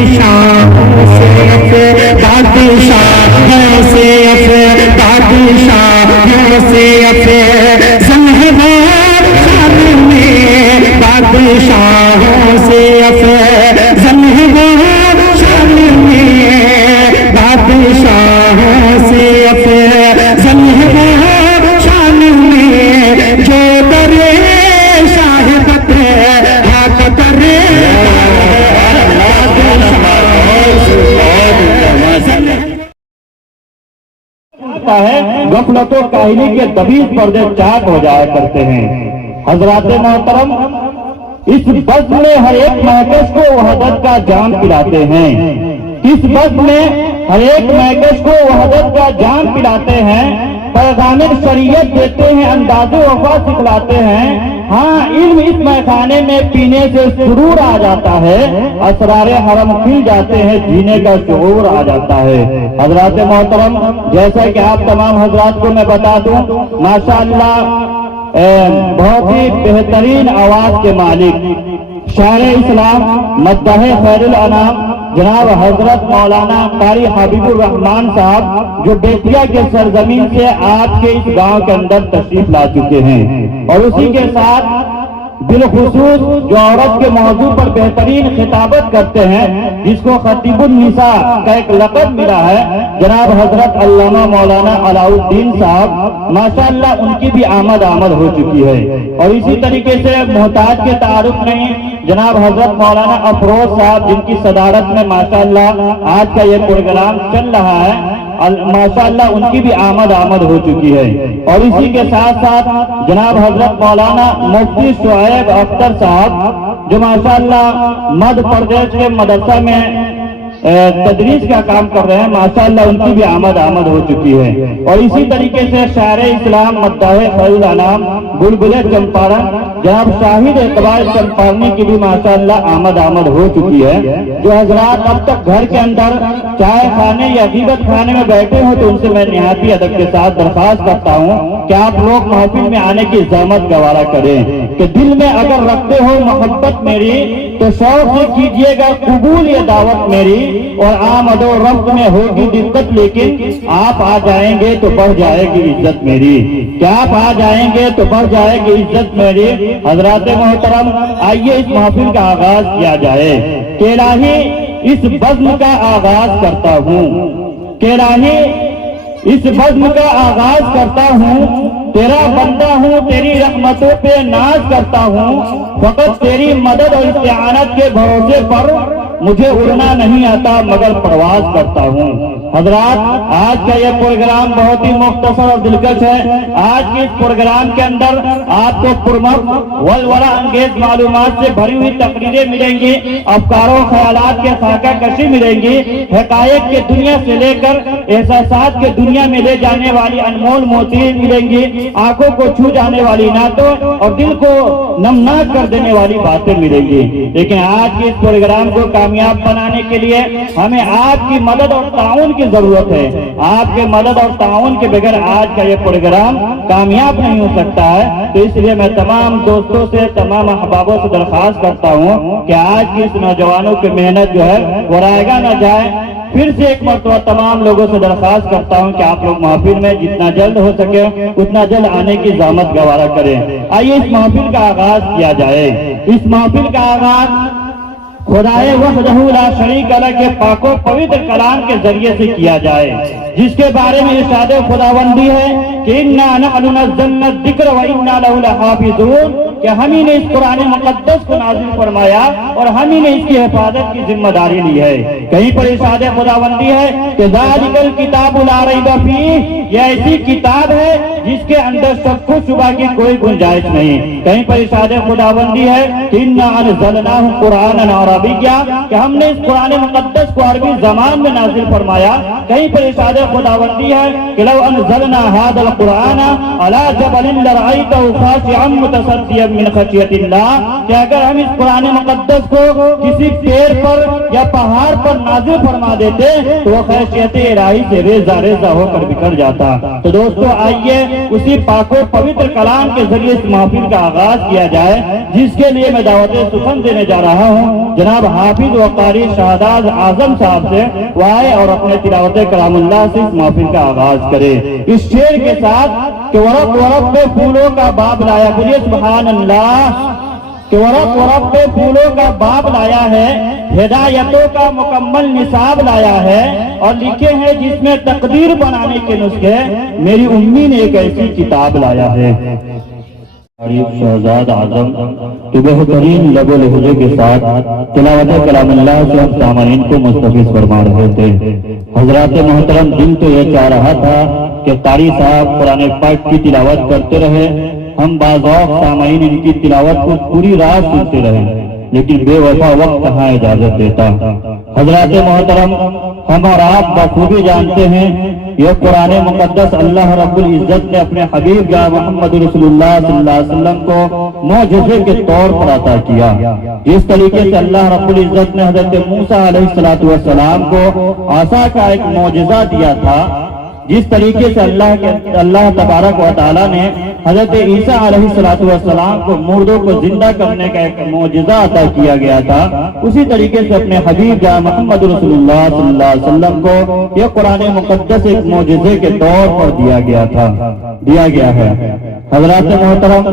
بادشاہوں سے بادشاہوں سے بادشاہوں سے زنہبار خان میں بادشاہوں سے زنہبار خان میں بادشاہوں سے زنہبار خان میں جو درے شاہدت حق کرے ہے غفلت و کاہلی کے طویل پردے چاک ہو جایا کرتے ہیں۔ حضرات محترم، اس بزم میں ہر ایک مہکش کو وحدت کا جام پلاتے ہیں، اس بزم میں ہر ایک مہکش کو وحدت کا جام پلاتے ہیں، پیغام شریعت دیتے ہیں، انداز وفا سکھلاتے ہیں۔ ہاں، علم اس میخانے میں پینے سے سرور آ جاتا ہے، اسرار حرم کھل جاتے ہیں، جینے کا شعور آ جاتا ہے۔ حضرات محترم، جیسا کہ آپ تمام حضرات کو میں بتا دوں، ماشاءاللہ بہت ہی بہترین آواز کے مالک شاعر اسلام مداح خیر الانام جناب حضرت مولانا قاری حبیب الرحمان صاحب، جو بیتیا کے سرزمین سے آپ کے اس گاؤں کے اندر تشریف لا چکے ہیں، اور اسی کے ساتھ بالخصوص جو عورت کے موضوع پر بہترین خطابت کرتے ہیں، جس کو خطیب النساء کا ایک لقب ملا ہے، جناب حضرت علامہ مولانا علاء الدین صاحب، ماشاءاللہ ان کی بھی آمد ہو چکی ہے۔ اور اسی طریقے سے محتاج کے تعارف نہیں، جناب حضرت مولانا افروز صاحب، جن کی صدارت میں ماشاءاللہ آج کا یہ پروگرام چل رہا ہے، ماشاءاللہ ان کی بھی آمد ہو چکی ہے۔ اور اسی کے ساتھ ساتھ جناب حضرت مولانا مفتی شعیب اختر صاحب، جو ماشاءاللہ مدھیہ پردیش کے مدرسہ میں تدریس کا کام کر رہے ہیں، ماشاءاللہ ان کی بھی آمد ہو چکی ہے۔ اور اسی طریقے سے شاعر اسلام مداح خیر الانام بلبل چمپارن جناب شاہد اقبال چمپارنی کی بھی ماشاءاللہ آمد ہو چکی ہے۔ جو حضرات اب تک گھر کے اندر چائے خانے یا غیبت خانے میں بیٹھے ہوں، تو ان سے میں نہایت ادب کے ساتھ درخواست کرتا ہوں کہ آپ لوگ محفل میں آنے کی زحمت گوارا کریں، کہ دل میں اگر رکھتے ہو محبت میری تو شوق سے کیجئے گا قبول یہ دعوت میری، اور آمد و رفت میں ہوگی دقت لیکن آپ آ جائیں گے تو بڑھ جائے گی عزت میری، کہ آپ آ جائیں گے تو بڑھ جائے گی عزت میری۔ حضرات محترم، آئیے اس محفل کا آغاز کیا جائے، کہ الہی اس بزم کا آغاز کرتا ہوں، کہ الہی اس بزم کا آغاز کرتا ہوں، تیرا بندہ ہوں، تیری رحمتوں پہ ناز کرتا ہوں، فقط تیری مدد اور استعانت کے بھروسے پر مجھے اڑنا نہیں آتا مگر پرواز کرتا ہوں۔ حضرات، آج کا یہ پروگرام بہت ہی مختصر اور دلکش ہے۔ آج کے اس پروگرام کے اندر آپ کو پرمخ ولولہ انگیز معلومات سے بھری ہوئی تقریریں ملیں گی، افکار و خیالات کے خاکہ کشی ملیں گی، حقائق کے دنیا سے لے کر احساسات کے دنیا میں لے جانے والی انمول موتی ملیں گی، آنکھوں کو چھو جانے والی نعتوں اور دل کو نمناک کر دینے والی باتیں ملیں گی۔ لیکن آج کے اس پروگرام کو کامیاب بنانے کے لیے ہمیں آپ کی مدد اور تعاون کی ضرورت ہے۔ آپ کے مدد اور تعاون کے بغیر آج کا یہ پروگرام کامیاب نہیں ہو سکتا ہے۔ تو اس لیے میں تمام دوستوں سے، تمام احبابوں سے درخواست کرتا ہوں کہ آج کی اس نوجوانوں کی محنت جو ہے وہ رائگاں نہ جائے۔ پھر سے ایک مرتبہ تمام لوگوں سے درخواست کرتا ہوں کہ آپ لوگ محفل میں جتنا جلد ہو سکے اتنا جلد آنے کی زحمت گوارا کریں۔ آئیے اس محفل کا آغاز کیا جائے۔ اس محفل کا آغاز خدائے وحدہ لا شریک لہ کے پاک و پوتر کلام کے ذریعے سے کیا جائے، جس کے بارے میں ارشاد خداوندی ہے کہ انا نحن نزلنا الذکر وانا لہ لحافظون، کہ ہم ہی نے اس قرآن مقدس کو نازل فرمایا اور ہم ہی نے اس کی حفاظت کی ذمہ داری لی ہے۔ کہیں پر ارشاد خداوندی ہے کہ ذالک الکتاب لا ریب فیہ، یہ ایسی کتاب ہے جس کے اندر شک و شبہ کی کوئی گنجائش نہیں۔ کہیں پر ارشاد خداوندی ہے کہ انا انزلناہ قرآنا عربیا، کہ ہم نے اس قرآن مقدس کو عربی زبان میں نازل فرمایا۔ کہیں پر ارشاد خداوندی ہے کہ لو انزلنا هذا القرآن على جبل لرأيته خاشعا متصدعا من خشیت اللہ، کہ اگر ہم اس قرآن مقدس کو کسی پیڑ پر یا پہاڑ پر نازل فرما دیتے تو وہ خشیت الہی سے ریزہ ریزہ ہو کر بکھر جاتا۔ تو دوستو آئیے اسی پاک و پوتر کلام کے ذریعے اس محفل کا آغاز کیا جائے، جس کے لیے میں دعوت سخن دینے جا رہا ہوں۔ جناب حافظ و قاری شہداز اعظم صاحب سے وہ آئے اور اپنے تلاوت کلام اللہ سے اس محفل کا آغاز کرے اس شعر کے ساتھ کہ ورق ورق پہ پھولوں کا باب لایا، بولیے سبحان اللہ، کہ ورق ورق پہ پھولوں کا باب لایا ہے، ہدایتوں کا مکمل نصاب لایا ہے، اور لکھے ہیں جس میں تقدیر بنانے کے نسخے، میری امی نے ایک ایسی کتاب لایا ہے۔ شہزاد اعظم کہ بہترین لب و لہجے کے ساتھ تلاوت کلام اللہ سے ہم سامعین کو مستفیض فرما رہے تھے۔ حضرات محترم، دل تو یہ چاہ رہا تھا کہ قاری صاحب قرآن پاک کی تلاوت کرتے رہے، ہم باذوق سامعین ان کی تلاوت کو پوری رات سنتے رہے، لیکن بے وفا وقت کہاں اجازت دیتا۔ حضرات محترم، ہم اور آپ بخوبی جانتے ہیں یہ قرآن مقدس اللہ رب العزت نے اپنے حبیب یا محمد رسول اللہ صلی اللہ علیہ وسلم کو معجزے کے طور پر عطا کیا۔ جس طریقے سے اللہ رب العزت نے حضرت موسیٰ علیہ السلام کو عصا کا ایک معجزہ دیا تھا، جس طریقے سے اللہ تبارک و تعالیٰ نے حضرت عیسیٰ علیہ السلام کو مردوں کو زندہ کرنے کا ایک معجزہ عطا کیا گیا تھا، اسی طریقے سے اپنے حبیب یا محمد رسول اللہ صلی اللہ علیہ وسلم کو یہ قرآن مقدس ایک معجزے کے طور پر دیا گیا ہے۔ حضرات محترم،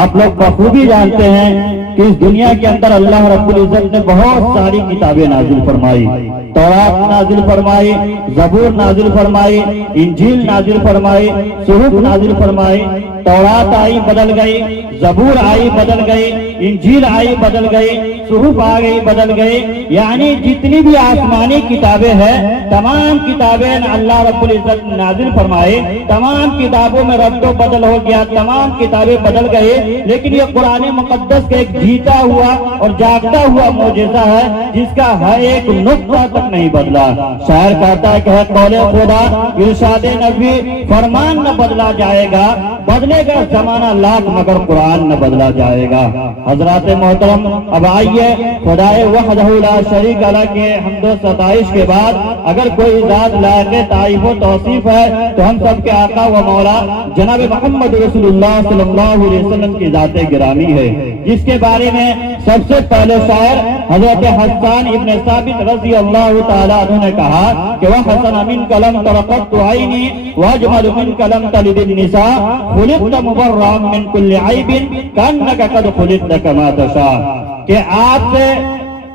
آپ لوگ بخوبی جانتے ہیں کہ اس دنیا کے اندر اللہ رب العزت نے بہت ساری کتابیں نازل فرمائی، تورات نازل فرمائی، زبور نازل فرمائی، انجیل نازل فرمائی، صحف نازل فرمائی۔ تورات آئی بدل گئی، زبور آئی بدل گئی، انجیل آئی بدل گئی، صحف آ گئی بدل گئی، یعنی جتنی بھی آسمانی کتابیں ہیں تمام کتابیں اللہ رب العزت نے نازل فرمائے، تمام کتابوں میں رد و بدل ہو گیا، تمام کتابیں بدل گئی، لیکن یہ قرآن مقدس کا ایک جیتا ہوا اور جاگتا ہوا معجزہ ہے جس کا ہر ایک نقطہ تک نہیں بدلا۔ شاعر کہتا ہے کہ ہے قول خدا ارشاد نبی، فرمان نہ بدلا جائے گا، بدلے گا زمانہ لاکھ مگر قرآن نہ بدلا جائے گا۔ حضرات محترم، اب آئیے خدائے وحدہ لا شریک لہ کے حمد و ستائش کے بعد اگر کوئی ذات لائق تعریف و توصیف ہے تو ہم سب کے آقا و مولا جناب محمد رسول اللہ صلی اللہ علیہ وسلم کی ذات گرامی ہے، جس کے بارے میں سب سے پہلے شاعر حضرت حسان ابن ثابت رضی اللہ تعالیٰ عنہ نے کہا کہ وَحَسَنَ مِنْكَ لَمْ تَرَقَتُ عَيْنِي وَأَجْمَلُ مِنْكَ لَمْ تَلِدِ النِّسَاءُ خُلِقْتَ مُبَرَّأً مِنْ كُلِّ عَيْبٍ كَأَنَّكَ قَدْ خُلِقْتَ كَمَا تَشَاءُ، کہ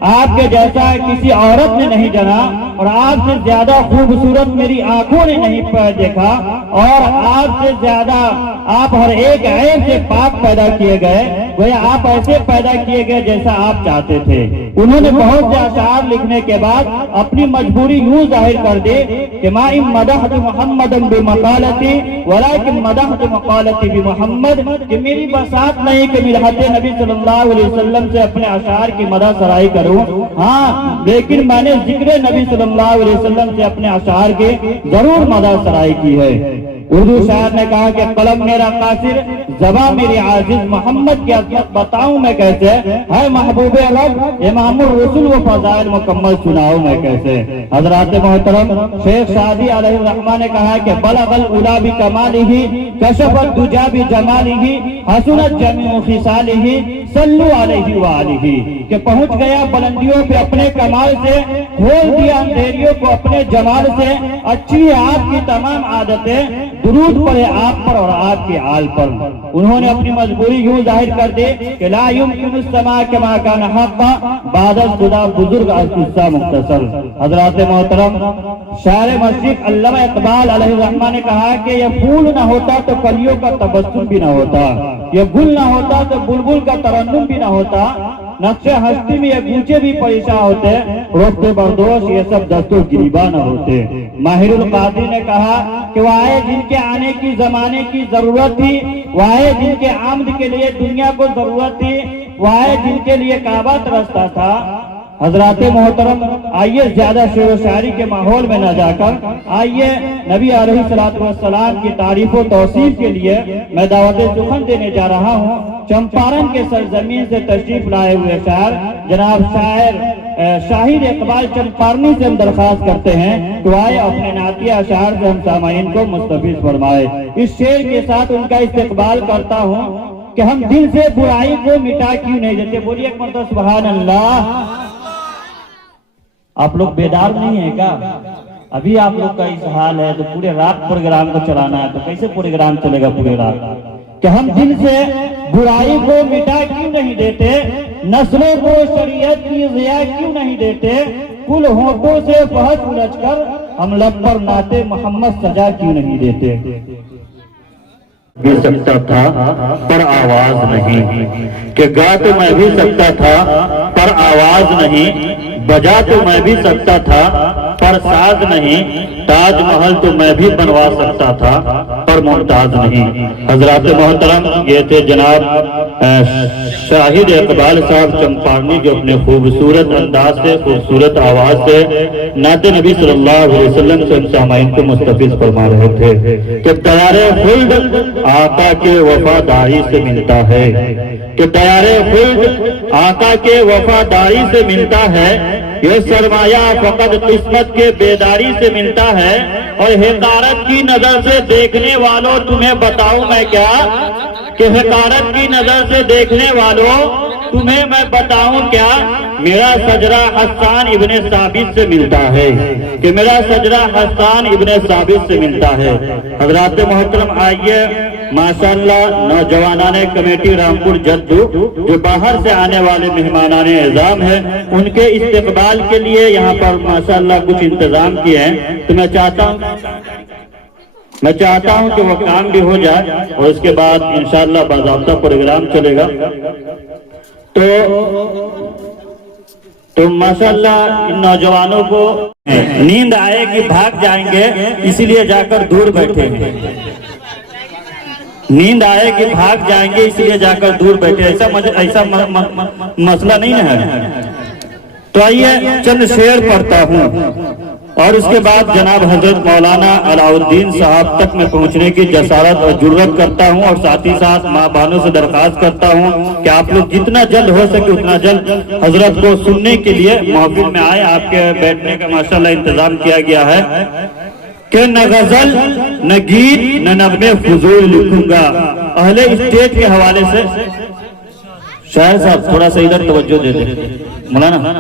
آپ کے جیسا کسی عورت نے نہیں جنا اور آپ سے زیادہ خوبصورت میری آنکھوں نے نہیں دیکھا، اور آپ سے زیادہ آپ ہر ایک عیب سے پاک پیدا کیے گئے، وہ آپ ایسے پیدا کیے گئے جیسا آپ چاہتے تھے۔ انہوں نے بہت سے اشعار لکھنے کے بعد اپنی مجبوری یوں ظاہر کر دی کہ ما ان مدحت محمدا بمقالتی ولکن مدحت مقالتی بمحمد، کہ میری بساط نہیں کہ مدحت نبی صلی اللہ علیہ وسلم سے اپنے اشعار کی مدح سرائی کروں، ہاں لیکن میں نے ذکر نبی صلی اللہ علیہ وسلم سے اپنے اشعار کی ضرور مدح سرائی کی ہے۔ اردو شاعر نے کہا کہ قلم میرا قاصر، زباں میری عاجز، محمد کی عظمت بتاؤں میں کیسے، ہے محبوب رب امام الرسول و فضائل مکمل سناؤں میں کیسے۔ حضرات محترم، شیخ شادی علیہ الرحمہ نے کہا کہ بلغ العلا بکمالہ کشف الدجا بجمالہ حسنت جمیع خصالہ صلو علیہ وآلہ، کہ پہنچ گیا بلندیوں پہ اپنے کمال سے، کھول دیا اندھیریوں کو اپنے جمال سے، اچھی ہے آپ کی تمام عادتیں، درود پڑے آپ پر اور آپ کی آل پر۔ انہوں نے اپنی مجبوری یوں ظاہر کر دی کہ لا یمکن السماء کما کان حقا بعد خدا بزرگ از قصہ مختصر۔ حضرات محترم، شاعر مشرق علامہ اقبال علیہ الرحمہ نے کہا کہ یہ پھول نہ ہوتا تو کلیوں کا تبسم بھی نہ ہوتا، یہ گل نہ ہوتا تو بلبل کا ترنم بھی نہ ہوتا، نقش ہستی میں یہ گوچے بھی پریشاں ہوتے، رخت بردوش یہ سب دستور گریباں نہ ہوتے۔ ماہر القاضی نے کہا کہ وہ آئے جن کے آنے کی زمانے کی ضرورت تھی، وہ آئے جن کے آمد کے لیے دنیا کو ضرورت تھی، وہ آئے جن کے لیے کعبہ ترستا تھا۔ حضرات محترم، آئیے زیادہ شعر و شاعری کے ماحول میں نہ جا کر آئیے نبی علیہ السلام کی تعریف و توصیف کے لیے میں دعوت سخن دینے جا رہا ہوں۔ چمپارن کے سرزمین سے تشریف لائے ہوئے شاعر جناب شاعر شاہد اقبال چمپارنی سے ہم درخواست کرتے ہیں کہ آئے اپنے نعتیہ اشعار سے ہم سامعین کو مستفیض فرمائے۔ اس شعر کے ساتھ ان کا استقبال کرتا ہوں کہ ہم دل سے برائی کو مٹا کیوں نہیں دیتے؟ بولیے ایک مرتبہ سبحان اللہ۔ آپ لوگ بیدار نہیں ہیں کیا؟ ابھی آپ لوگ کا اس حال ہے تو پورے رات پروگرام کو چلانا ہے، تو کیسے پروگرام چلے گا پورے رات؟ کہ ہم دل سے برائی کو مٹا کیوں نہیں دیتے، نسلوں کو شریعت کی ضیاء کیوں نہیں دیتے، کل ہونٹوں سے بہت الجھ کر ہم لب پر نعت محمد سجا کیوں نہیں دیتے؟ بھی سکتا تھا پر آواز نہیں، کہ گا تو میں بھی سکتا تھا پر آواز نہیں، بجا تو میں بھی سکتا تھا پر ساز نہیں، تاج محل تو میں بھی بنوا سکتا تھا پر ممتاز نہیں۔ حضرات محترم، یہ تھے جناب شاہد اقبال صاحب چمپارنی، جو اپنے خوبصورت انداز سے، خوبصورت آواز سے نعت نبی صلی اللہ علیہ وسلم سے ہم سامعین کو مستفیض فرما رہے تھے کہ دیار خلد آقا کے وفاداری سے ملتا ہے، کہ دیار خلد آقا کے وفاداری سے ملتا ہے، یہ سرمایہ فقط قسمت کے بیداری سے ملتا ہے، اور حقارت کی نظر سے دیکھنے والوں تمہیں بتاؤں میں کیا، کہ حقارت کی نظر سے دیکھنے والوں تمہیں میں بتاؤں کیا، میرا سجرہ حسان ابن ثابت سے ملتا ہے، کہ میرا سجرہ حسان ابن ثابت سے ملتا ہے۔ حضرات محترم، آئیے ماشاءاللہ نوجوانان کمیٹی رامپور جدو جو باہر سے آنے والے مہمانان اعظام ہیں، ان کے استقبال کے لیے یہاں پر ماشاءاللہ کچھ انتظام کیے ہیں، تو میں چاہتا ہوں کہ وہ کام بھی ہو جائے اور اس کے بعد انشاءاللہ باضابطہ پروگرام چلے گا۔ تو ماشاءاللہ ان نوجوانوں کو نیند آئے کہ بھاگ جائیں گے، اسی لیے جا کر دور بیٹھے ہیں، نیند آئے کہ بھاگ جائیں گے اسی لیے جا کر دور بیٹھے، ایسا مسئلہ نہیں ہے۔ تو آئیے چند شعر پڑھتا ہوں اور اس کے بعد جناب حضرت مولانا علاء الدین صاحب تک میں پہنچنے کی جسارت اور جرات کرتا ہوں، اور ساتھ ہی ساتھ ماں بہنوں سے درخواست کرتا ہوں کہ آپ لوگ جتنا جلد ہو سکے اتنا جلد حضرت کو سننے کے لیے محفل میں آئے۔ آپ کے بیٹھنے کا ماشاءاللہ انتظام کیا گیا ہے کہ نہ غزل نہ گیت نہ نغمے فضول لکھوں گا۔ اہل اسٹیج کے حوالے سے شاعر صاحب تھوڑا سا ادھر توجہ دے دیں مولانا،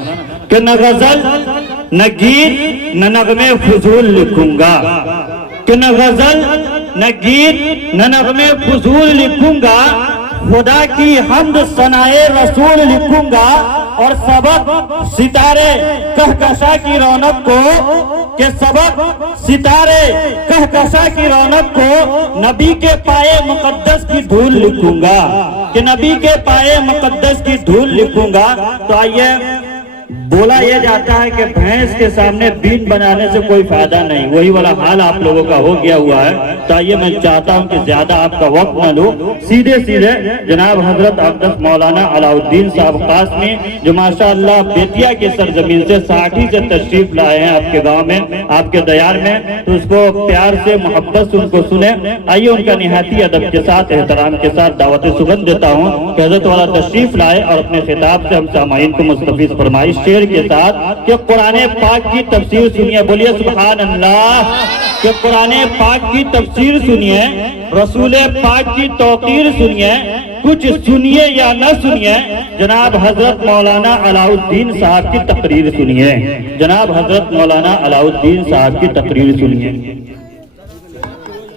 کہ نہ غزل نہ گیت نہ نغمے فضول لکھوں گا، کہ نہ غزل نہ گیت نہ نغمے فضول لکھوں گا، خدا کی حمد ثنائے رسول لکھوں گا، اور سبق ستارے کہکشاں کی رونق کو، کہ سبق ستارے کہکشاں کی رونق کو نبی کے پائے مقدس کی دھول لکھوں گا، کہ نبی کے پائے مقدس کی دھول لکھوں گا۔ تو آئیے، بولا یہ جاتا ہے کہ بھینس کے سامنے بین بنانے سے کوئی فائدہ نہیں، وہی والا حال آپ لوگوں کا ہو گیا ہوا ہے۔ تو آئیے، میں چاہتا ہوں کہ زیادہ آپ کا وقت نہ لوں، سیدھے جناب حضرت اقدس مولانا علاء الدین صاحب قاسمی، جو ماشاءاللہ بیتیا کی سرزمین سے ساٹھی سے تشریف لائے ہیں آپ کے گاؤں میں، آپ کے دیار میں، تو اس کو پیار سے محبت سے ان کو سنیں۔ آئیے ان کا نہایتی ادب کے ساتھ، احترام کے ساتھ دعوت سگند دیتا ہوں کہ حضرت والا تشریف لائے اور اپنے خطاب سے ہم سامعین کو مستفیض فرمائے شعر کے ساتھ، کہ قرآن پاک کی تفسیر سنیے، بولیے سبحان اللہ، کہ قرآن پاک کی تفسیر سنیے، رسول پاک کی توقیر سنیے، کچھ سنیے یا نہ سنیے، جناب حضرت مولانا علاء الدین صاحب کی تقریر سنیے، جناب حضرت مولانا علاء الدین صاحب کی تقریر سنیے۔